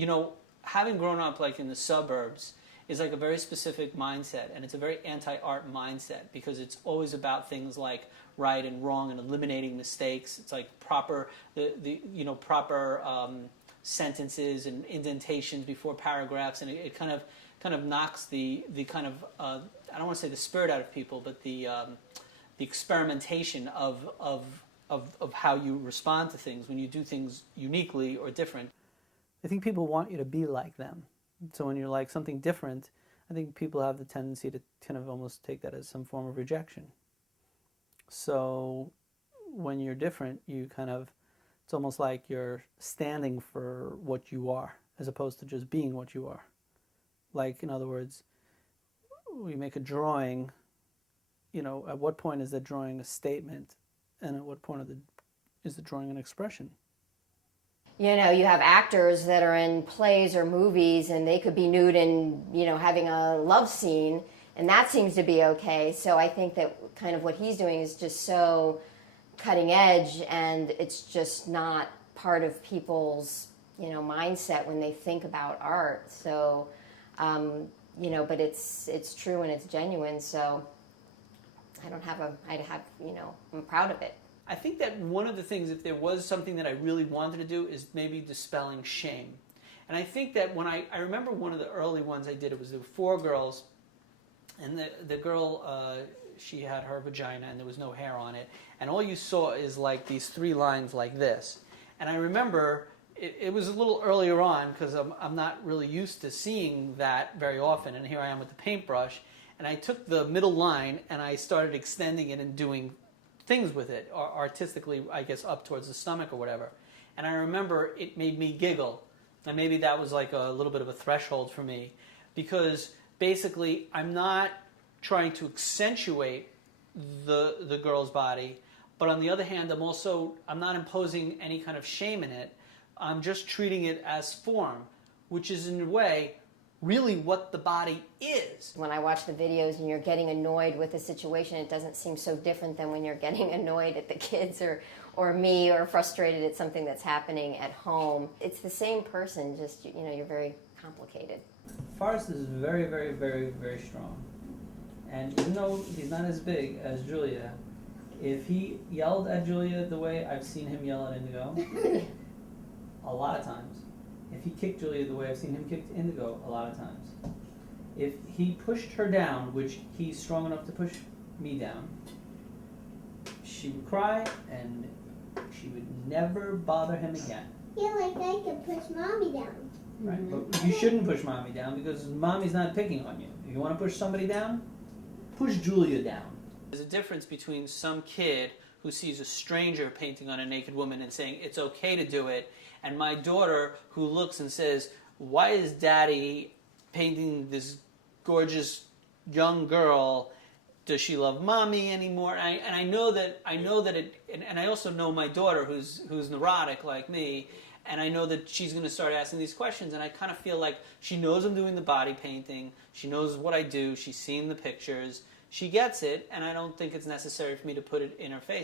you know, having grown up like in the suburbs is like a very specific mindset, and it's a very anti-art mindset because it's always about things like right and wrong and eliminating mistakes. It's like proper proper sentences and indentations before paragraphs, and it kind of knocks the kind of I don't want to say the spirit out of people, but the experimentation of how you respond to things when you do things uniquely or different. I think people want you to be like them. So when you're like something different, I think people have the tendency to kind of almost take that as some form of rejection. So when you're different, you kind of, it's almost like you're standing for what you are as opposed to just being what you are. Like, in other words, we make a drawing, you know, at what point is the drawing a statement, and at what point is the drawing an expression? You know, you have actors that are in plays or movies, and they could be nude and, you know, having a love scene, and that seems to be okay. So I think that kind of what he's doing is just so cutting edge, and it's just not part of people's, you know, mindset when they think about art. So, you know, but it's true and it's genuine. So you know, I'm proud of it. I think that one of the things, if there was something that I really wanted to do, is maybe dispelling shame. And I think that when I remember one of the early ones I did, there were 4 girls, and the girl, she had her vagina and there was no hair on it, and all you saw is like these 3 lines like this. And I remember it was a little earlier on because I'm not really used to seeing that very often, and here I am with the paintbrush, and I took the middle line and I started extending it and doing things with it, or artistically, I guess, up towards the stomach or whatever. And I remember it made me giggle. And maybe that was like a little bit of a threshold for me, because basically I'm not trying to accentuate the girl's body, but on the other hand, I'm not imposing any kind of shame in it. I'm just treating it as form, which is in a way really what the body is. When I watch the videos and you're getting annoyed with a situation, it doesn't seem so different than when you're getting annoyed at the kids or me, or frustrated at something that's happening at home. It's the same person, just, you know, you're very complicated. Forrest is very, very, very, very strong. And even though he's not as big as Julia, if he yelled at Julia the way I've seen him yell at Indigo, a lot of times. If he kicked Julia the way I've seen him kick Indigo, a lot of times. If he pushed her down, which he's strong enough to push me down, she would cry and she would never bother him again. Yeah, like I could push mommy down. Right, but you shouldn't push mommy down because mommy's not picking on you. If you want to push somebody down, push Julia down. There's a difference between some kid who sees a stranger painting on a naked woman and saying it's okay to do it, and my daughter who looks and says, why is daddy painting this gorgeous young girl? Does she love mommy anymore? And I know that it, and I also know my daughter who's neurotic like me, and I know that she's going to start asking these questions, and I kind of feel like she knows I'm doing the body painting, she knows what I do, she's seen the pictures, she gets it, and I don't think it's necessary for me to put it in her face.